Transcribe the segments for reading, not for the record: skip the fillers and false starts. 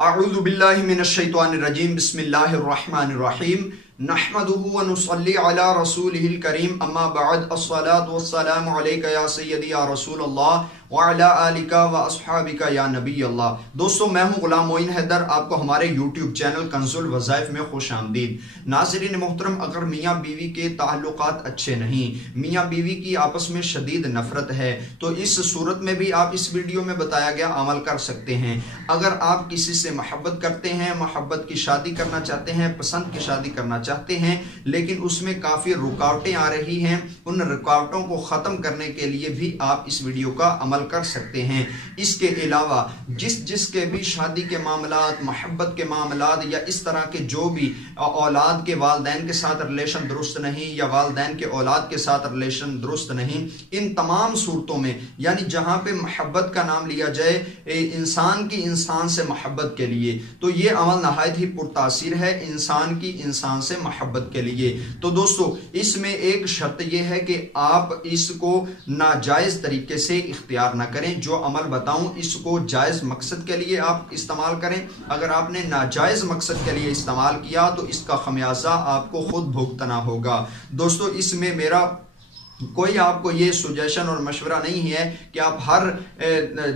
अऊज़ु बिल्लाहि मिनश शैतानिर रजीम बिस्मिल्लाहिर रहमानिर रहीम नहमदुहु व नुसल्ली अला रसूलिहिल करीम अम्मा बअद अस्सलातु वस्सलामु अलैका या सय्यदी या रसूल अल्लाह व अला आलिका व अस्हाबिका या नबी अल्लाह। दोस्तों, मैं हूं गुलाम मोइन हैदर, आपको हमारे यूट्यूब चैनल कंजुल वज़ाइफ में खुश आमदीद। नाज़रीन मोहतरम, अगर मियाँ बीवी के ताल्लुकात अच्छे नहीं, मियाँ बीवी की आपस में शदीद नफरत है, तो इस सूरत में भी आप इस वीडियो में बताया गया अमल कर सकते हैं। अगर आप किसी से मोहब्बत करते हैं, मोहब्बत की शादी करना चाहते हैं, पसंद की शादी करना चाहते हैं, लेकिन उसमें काफ़ी रुकावटें आ रही हैं, उन रुकावटों को ख़त्म करने के लिए भी आप इस वीडियो का अमल कर सकते हैं। इसके अलावा जिसके भी शादी के मामलात, मोहब्बत के मामलात या इस तरह के जो भी औलाद के वालदैन के साथ रिलेशन दुरुस्त नहीं या वालदैन के औलाद के साथ रिलेशन दुरुस्त नहीं, इन तमाम सूरतों में, यानी जहां पे मोहब्बत का नाम लिया जाए इंसान की इंसान से मोहब्बत के लिए, तो ये अमल नहायत ही पुरतासीर है इंसान की इंसान से मोहब्बत के लिए। तो दोस्तों, इसमें एक शर्त यह है कि आप इसको नाजायज तरीके से इख्तियार ना करें। जो अमल बताऊं इसको जायज मकसद के लिए आप इस्तेमाल करें। अगर आपने नाजायज मकसद के लिए इस्तेमाल किया तो इसका खमियाजा आपको खुद भुगतना होगा। दोस्तों, इसमें मेरा कोई आपको ये सुजेशन और मशवरा नहीं है कि आप हर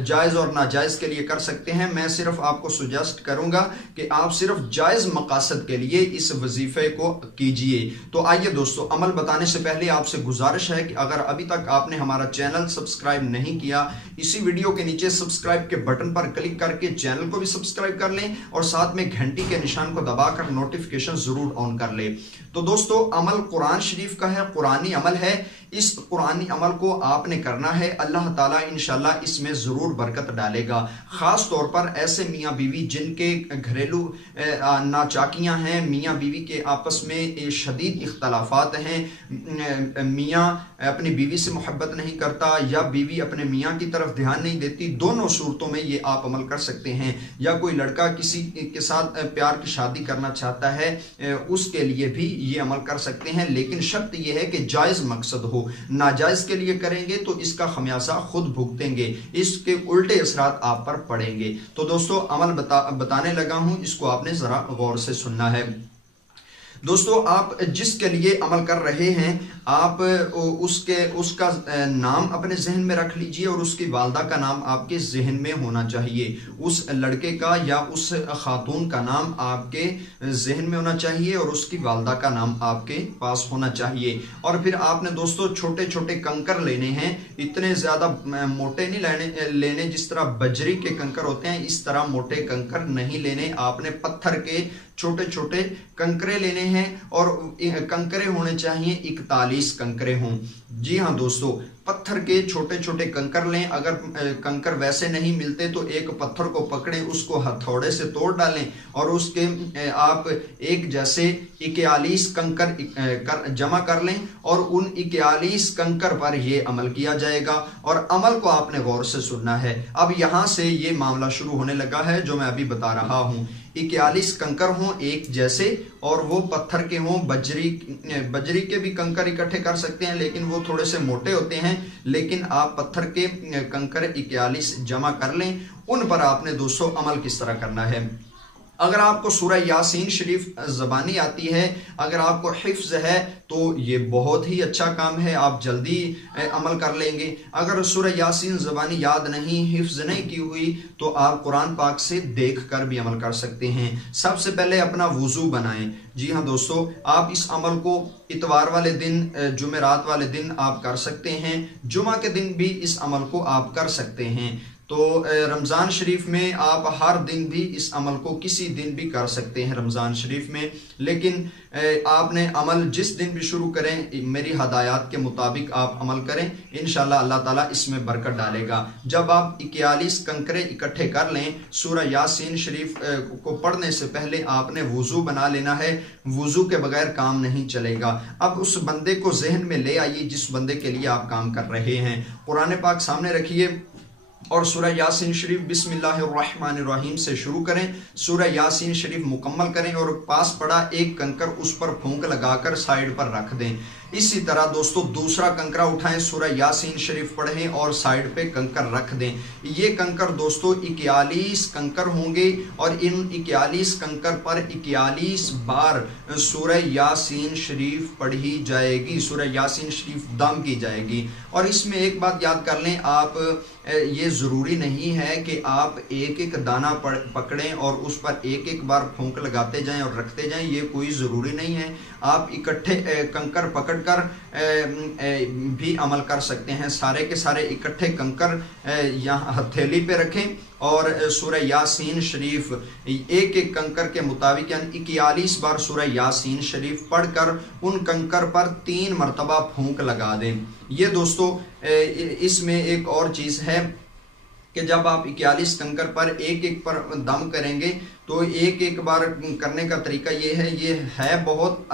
जायज़ और नाजायज़ के लिए कर सकते हैं। मैं सिर्फ आपको सुजेस्ट करूंगा कि आप सिर्फ जायज़ मकासद के लिए इस वजीफे को कीजिए। तो आइए दोस्तों, अमल बताने से पहले आपसे गुजारिश है कि अगर अभी तक आपने हमारा चैनल सब्सक्राइब नहीं किया, इसी वीडियो के नीचे सब्सक्राइब के बटन पर क्लिक करके चैनल को भी सब्सक्राइब कर लें और साथ में घंटी के निशान को दबाकर नोटिफिकेशन जरूर ऑन कर लें। तो दोस्तों, अमल कुरान शरीफ का है, कुरानी अमल है। इस कुरानी अमल को आपने करना है, अल्लाह ताला इंशाल्लाह इसमें जरूर बरकत डालेगा। खास तौर पर ऐसे मियाँ बीवी जिनके घरेलू नाचाकियां हैं, मियाँ बीवी के आपस में शदीद इख्तलाफात हैं, मियाँ अपनी बीवी से मोहब्बत नहीं करता या बीवी अपने मियाँ की तरफ ध्यान नहीं देती, दोनों सूरतों में ये आप अमल कर सकते हैं। या कोई लड़का किसी के साथ प्यार की शादी करना चाहता है, उसके लिए भी ये अमल कर सकते हैं, लेकिन शर्त यह है कि जायज मकसद हो। नाजायज के लिए करेंगे तो इसका खमियाजा खुद भुगतेंगे, इसके उल्टे असरात आप पर पड़ेंगे। तो दोस्तों, अमल बताने लगा हूं, इसको आपने जरा गौर से सुनना है। दोस्तों, आप जिसके लिए अमल कर रहे हैं, आप उसका नाम अपने जहन में रख लीजिए और उसकी वालदा का नाम आपके जहन में होना चाहिए। उस लड़के का या उस खातून का नाम आपके जहन में होना चाहिए और उसकी वालदा का नाम आपके पास होना चाहिए। और फिर आपने दोस्तों छोटे छोटे कंकर लेने हैं, इतने ज्यादा मोटे नहीं लेने जिस तरह बजरी के कंकर होते हैं, इस तरह मोटे कंकर नहीं लेने। आपने पत्थर के छोटे छोटे कंकरे लेने हैं और कंकरे होने चाहिए 41 कंकरे हों। जी हाँ दोस्तों, पत्थर के छोटे छोटे कंकर लें। अगर कंकर वैसे नहीं मिलते तो एक पत्थर को पकड़ें, उसको हथौड़े से तोड़ डालें और उसके आप एक जैसे 41 कंकर जमा कर लें और उन 41 कंकर पर यह अमल किया जाएगा। और अमल को आपने गौर से सुनना है। अब यहां से ये मामला शुरू होने लगा है जो मैं अभी बता रहा हूं। 41 कंकर हों एक जैसे और वो पत्थर के हों, बजरी के भी कंकर इकट्ठे कर सकते हैं लेकिन वो थोड़े से मोटे होते हैं, लेकिन आप पत्थर के कंकर 41 जमा कर लें। उन पर आपने दोस्तों अमल किस तरह करना है। अगर आपको सूरह यासीन शरीफ ज़बानी आती है, अगर आपको हिफ्ज़ है तो ये बहुत ही अच्छा काम है, आप जल्दी अमल कर लेंगे। अगर सूरह यासीन ज़बानी याद नहीं, हिफ्ज़ नहीं की हुई, तो आप कुरान पाक से देख कर भी अमल कर सकते हैं। सबसे पहले अपना वुज़ू बनाएं। जी हाँ दोस्तों, आप इस अमल को इतवार वाले दिन, जुमेरात वाले दिन आप कर सकते हैं, जुमा के दिन भी इस अमल को आप कर सकते हैं। तो रमज़ान शरीफ में आप हर दिन भी इस अमल को किसी दिन भी कर सकते हैं रमज़ान शरीफ में, लेकिन आपने अमल जिस दिन भी शुरू करें मेरी हदायत के मुताबिक आप अमल करें, इंशाल्लाह अल्लाह ताला इसमें बरकत डालेगा। जब आप 41 कंकरे इकट्ठे कर लें, सूरह यासीन शरीफ को पढ़ने से पहले आपने वुज़ू बना लेना है। वुज़ू के बगैर काम नहीं चलेगा। अब उस बंदे को जहन में ले आइए जिस बंदे के लिए आप काम कर रहे हैं। कुरान पाक सामने रखिए और सूरह यासीन शरीफ बिस्मिल्लाहिर्रहमानिर्रहीम से शुरू करें। सूरह यासीन शरीफ मुकम्मल करें और पास पड़ा एक कंकर उस पर फूंक लगाकर साइड पर रख दें। इसी तरह दोस्तों दूसरा कंकरा उठाएं, सूरह यासीन शरीफ पढ़ें और साइड पे कंकर रख दें। ये कंकर दोस्तों 41 कंकर होंगे और इन 41 कंकर पर 41 बार सूरह यासीन शरीफ पढ़ी जाएगी, सूरह यासीन शरीफ दम की जाएगी। और इसमें एक बात याद कर लें, आप ये ज़रूरी नहीं है कि आप एक एक दाना पकड़ें और उस पर एक एक बार फूंक लगाते जाएं और रखते जाएं, ये कोई ज़रूरी नहीं है। आप इकट्ठे कंकर पकड़कर भी अमल कर सकते हैं। सारे के सारे इकट्ठे कंकर यहाँ हथेली पे रखें और सूरह यासीन शरीफ एक एक कंकर के मुताबिक यानी 41 बार सूरह यासीन शरीफ पढ़कर उन कंकर पर 3 मरतबा फूंक लगा दें। ये दोस्तों इसमें एक और चीज़ है कि जब आप 41 कंकर पर एक एक पर दम करेंगे तो एक एक बार करने का तरीका ये है बहुत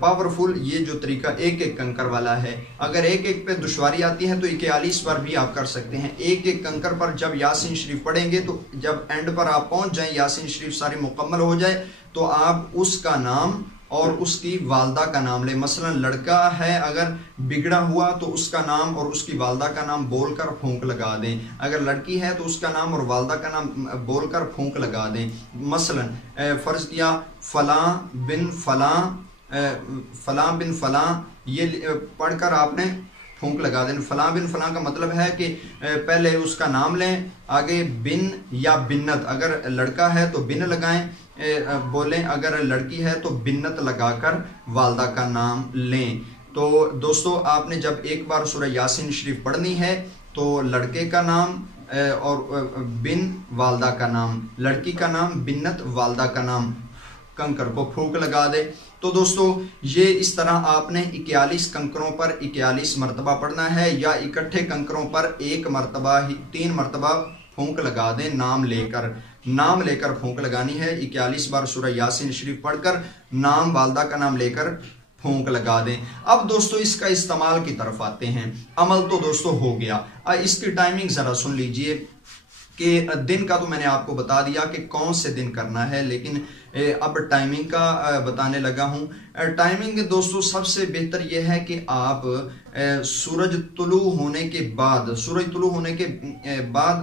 पावरफुल। ये जो तरीका एक एक कंकर वाला है, अगर एक एक पे दुश्वारी आती है तो 41 बार भी आप कर सकते हैं। एक एक कंकर पर जब यासीन शरीफ पढ़ेंगे तो जब एंड पर आप पहुंच जाएं, यासीन शरीफ सारी मुकम्मल हो जाए, तो आप उसका नाम और उसकी वालदा का नाम लें। मसलन लड़का है अगर बिगड़ा हुआ तो उसका नाम और उसकी वालदा का नाम बोलकर फूंक लगा दें। अगर लड़की है तो उसका नाम और वालदा का नाम बोलकर फूंक लगा दें। मसलन फ़र्ज़ किया फ़लाँ बिन फ़लाँ, ये पढ़कर आपने फूंक लगा दें। फ़लाँ बिन फ़लाँ का मतलब है कि पहले उसका नाम लें, आगे बिन या बिन्नत, अगर लड़का है तो बिन लगाएं बोलें, अगर लड़की है तो बिन्नत लगाकर वालदा का नाम लें। तो दोस्तों आपने जब एक बार सूरह यासीन शरीफ पढ़नी है तो लड़के का नाम और बिन वालदा का नाम, लड़की का नाम बिन्नत, वालदा का नाम, कंकर को फूंक लगा दे। तो दोस्तों ये इस तरह आपने 41 कंकरों पर 41 मरतबा पढ़ना है, या इकट्ठे कंकरों पर एक मरतबा ही 3 मरतबा फूंक लगा दें। नाम लेकर फूंक लगानी है। 41 बार सूरह यासीन शरीफ पढ़कर नाम वालदा का नाम लेकर फूंक लगा दें। अब दोस्तों इसका इस्तेमाल की तरफ आते हैं। अमल तो दोस्तों हो गया, इसकी टाइमिंग ज़रा सुन लीजिए कि दिन का तो मैंने आपको बता दिया कि कौन से दिन करना है, लेकिन अब टाइमिंग का बताने लगा हूँ। टाइमिंग दोस्तों सबसे बेहतर यह है कि आप सूरज तुलू होने के बाद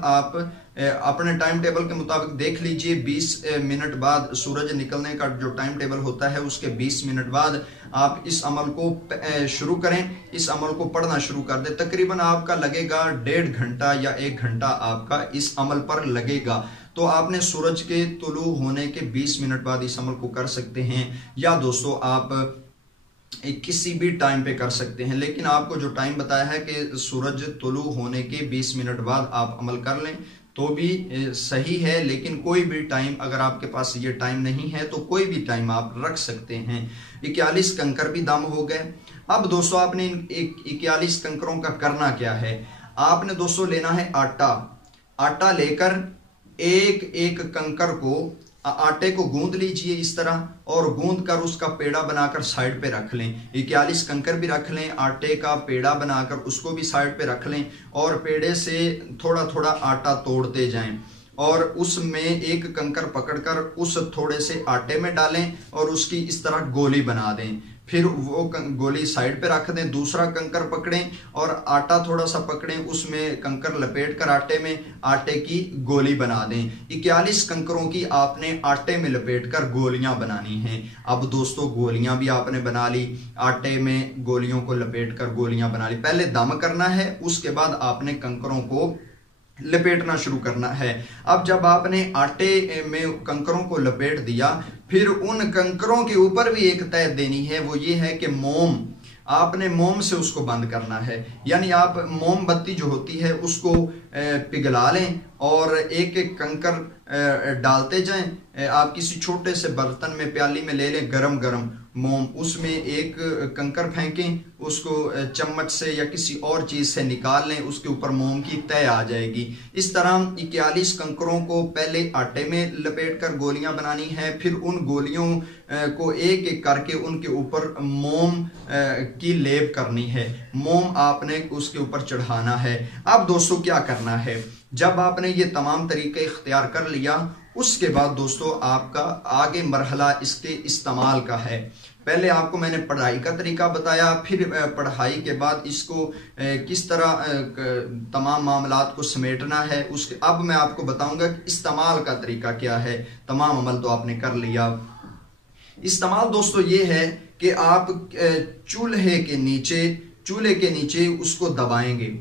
आप अपने टाइम टेबल के मुताबिक देख लीजिए। 20 मिनट बाद सूरज निकलने का जो टाइम टेबल होता है उसके 20 मिनट बाद आप इस अमल को शुरू करें, इस अमल को पढ़ना शुरू कर दें। तकरीबन आपका लगेगा 1.5 घंटा या 1 घंटा आपका इस अमल पर लगेगा। तो आपने सूरज के तुलू होने के 20 मिनट बाद इस अमल को कर सकते हैं, या दोस्तों आप किसी भी टाइम पे कर सकते हैं, लेकिन आपको जो टाइम बताया है कि सूरज तुलू होने के 20 मिनट बाद आप अमल कर लें तो भी सही है। लेकिन कोई भी टाइम, अगर आपके पास ये टाइम नहीं है तो कोई भी टाइम आप रख सकते हैं। 41 कंकर भी दम हो गए। अब दोस्तों आपने इन 41 कंकरों का करना क्या है, आपने दोस्तों लेना है आटा लेकर एक एक कंकर को, आटे को गूंद लीजिए इस तरह, और गूंद कर उसका पेड़ा बनाकर साइड पे रख लें। 41 कंकर भी रख लें, आटे का पेड़ा बनाकर उसको भी साइड पे रख लें, और पेड़े से थोड़ा थोड़ा आटा तोड़ते जाएं और उसमें एक कंकर पकड़कर उस थोड़े से आटे में डालें और उसकी इस तरह गोली बना दें। फिर वो गोली साइड पे रख दें। दूसरा कंकर पकड़ें और आटा थोड़ा सा पकड़ें, उसमें कंकर लपेट कर आटे में आटे की गोली बना दें। 41 कंकरों की आपने आटे में लपेट कर गोलियां बनानी हैं। अब दोस्तों गोलियां भी आपने बना ली, आटे में गोलियों को लपेट कर गोलियां बना ली। पहले दम करना है, उसके बाद आपने कंकरों को लपेटना शुरू करना है। अब जब आपने आटे में कंकरों को लपेट दिया, फिर उन कंकरों के ऊपर भी एक तह देनी है। वो ये है कि मोम, आपने मोम से उसको बंद करना है। यानी आप मोमबत्ती जो होती है उसको पिघला लें और एक एक कंकर डालते जाएं। आप किसी छोटे से बर्तन में, प्याली में ले लें गरम गरम मोम, उसमें एक कंकर फेंकें, उसको चम्मच से या किसी और चीज़ से निकाल लें, उसके ऊपर मोम की तह आ जाएगी। इस तरह 41 कंकरों को पहले आटे में लपेट कर गोलियां बनानी है, फिर उन गोलियों को एक एक करके उनके ऊपर मोम की लेप करनी है। मोम आपने उसके ऊपर चढ़ाना है। अब दोस्तों क्या करना है, जब आपने ये तमाम तरीके इख्तियार कर लिया, اس کے بعد دوستو آپ کا آگے مرحلہ اس کے استعمال کا ہے۔ پہلے آپ کو میں نے پڑھائی کا طریقہ بتایا، پھر پڑھائی کے بعد اس کو کس طرح تمام معاملات کو سمیٹنا ہے، اب میں آپ کو بتاؤں گا کہ استعمال کا طریقہ کیا ہے۔ تمام عمل تو آپ نے کر لیا۔ استعمال دوستو یہ ہے کہ آپ چولہے کے نیچے اس کو دبائیں گے،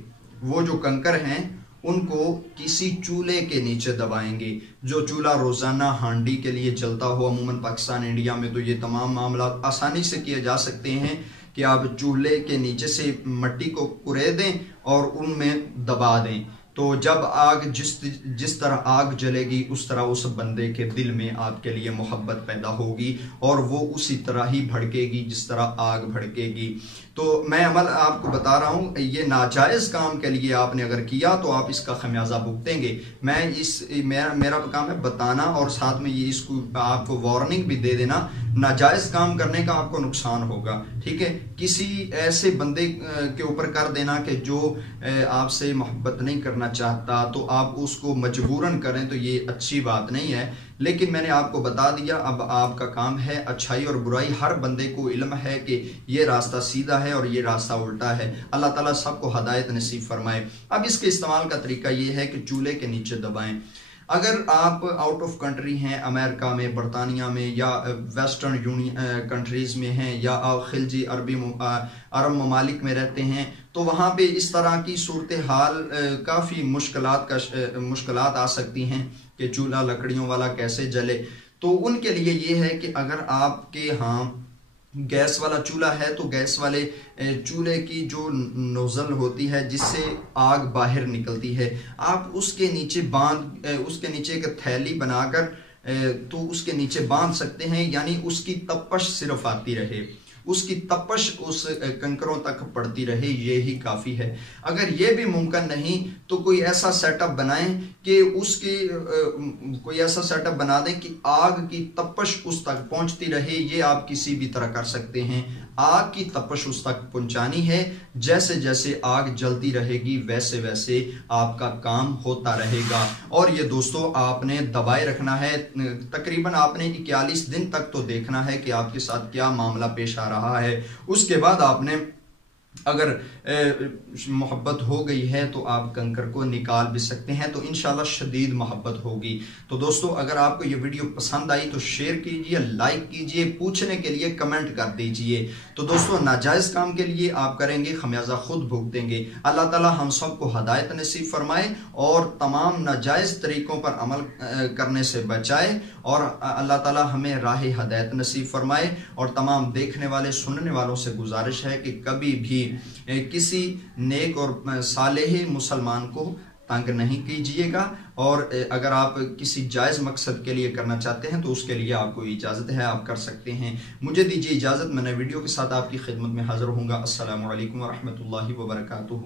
وہ جو کنکر ہیں ان کو کسی چولہے کے نیچے دبائیں گے، جو چولہا روزانہ ہانڈی کے لیے چلتا ہو۔ عموماً پاکستان انڈیا میں تو یہ تمام معاملات آسانی سے کیے جا سکتے ہیں کہ آپ چولہے کے نیچے سے مٹی کو کریدیں دیں اور ان میں دبا دیں، تو جب آگ جس طرح آگ جلے گی اس طرح اس بندے کے دل میں آپ کے لیے محبت پیدا ہوگی اور وہ اسی طرح ہی بھڑکے گی جس طرح آگ بھڑکے گی۔ تو میں عمل آپ کو بتا رہا ہوں، یہ ناجائز کام کے لیے آپ نے اگر کیا تو آپ اس کا خمیازہ بھگتیں گے۔ میرا کام ہے بتانا اور ساتھ میں یہ اس کو آپ کو وارننگ بھی دے دینا، ناجائز کام کرنے کا آپ کو نقصان ہوگا، ٹھیک ہے۔ کسی ایسے بندے کے اوپر کر دینا کہ جو آپ سے محبت نہیں کرنا چاہتا تو آپ اس کو مجبوراً کریں تو یہ اچھی بات نہیں ہے، لیکن میں نے آپ کو بتا دیا۔ اب آپ کا کام ہے، اچھائی اور برائی ہر بندے کو علم ہے کہ یہ راستہ سیدھا ہے اور یہ راستہ الٹا ہے۔ اللہ تعالیٰ سب کو ہدایت نصیب فرمائے۔ اب اس کے استعمال کا طریقہ یہ ہے کہ چولہے کے نیچے دبائیں۔ اگر آپ آؤٹ آف کنٹری ہیں، امریکہ میں، برطانیہ میں یا ویسٹرن کنٹریز میں ہیں یا خلجی عرب ممالک میں رہتے ہیں تو وہاں پہ اس طرح کی صورتحال کافی مشکلات آ سکتی ہیں کہ چولہا لکڑیوں والا کیسے جلے۔ تو ان کے لیے یہ ہے کہ اگر آپ کے ہاں گیس والا چولہا ہے تو گیس والے چولہے کی جو نوزل ہوتی ہے جس سے آگ باہر نکلتی ہے، آپ اس کے نیچے ایک تھیلی بنا کر تو اس کے نیچے باندھ سکتے ہیں، یعنی اس کی تپش صرف آتی رہے، اس کی تپش اس کنکروں تک پڑتی رہے، یہی کافی ہے۔ اگر یہ بھی ممکن نہیں تو کوئی ایسا سیٹ اپ بنائیں کہ کوئی ایسا سیٹ اپ بنا دیں کہ آگ کی تپش اس تک پہنچتی رہے۔ یہ آپ کسی بھی طرح کر سکتے ہیں، آگ کی تپش اس تک پہنچانی ہے، جیسے جیسے آگ جلتی رہے گی ویسے ویسے آپ کا کام ہوتا رہے گا۔ اور یہ دوستو آپ نے دبائے رکھنا ہے، تقریباً آپ نے 41 دن تک تو دیکھنا ہے کہ آپ کے ساتھ کیا معاملہ پیش آ رہا ہے۔ اس کے بعد آپ نے اگر محبت ہو گئی ہے تو آپ کنکر کو نکال بھی سکتے ہیں، تو انشاءاللہ شدید محبت ہوگی۔ تو دوستو اگر آپ کو یہ ویڈیو پسند آئی تو شیئر کیجئے، لائک کیجئے، پوچھنے کے لیے کمنٹ کر دیجئے۔ تو دوستو ناجائز کام کے لیے آپ کریں گے، خمیازہ خود بھگتیں گے۔ اللہ تعالی ہم سب کو ہدایت نصیب فرمائے اور تمام ناجائز طریقوں پر عمل کرنے سے بچائے، اور اللہ تعالی ہمیں راہ ہدایت نصیب فرمائے۔ اور تمام دیکھنے والے سننے والوں سے گزارش ہے کہ کبھی بھی کسی نیک اور صالح مسلمان کو تنگ نہیں کیجیے گا، اور اگر آپ کسی جائز مقصد کے لیے کرنا چاہتے ہیں تو اس کے لیے آپ کو اجازت ہے، آپ کر سکتے ہیں۔ مجھے دیجیے اجازت، میں نے ویڈیو کے ساتھ آپ کی خدمت میں حاضر ہوں گا۔ السلام علیکم ورحمۃ اللہ وبرکاتہ۔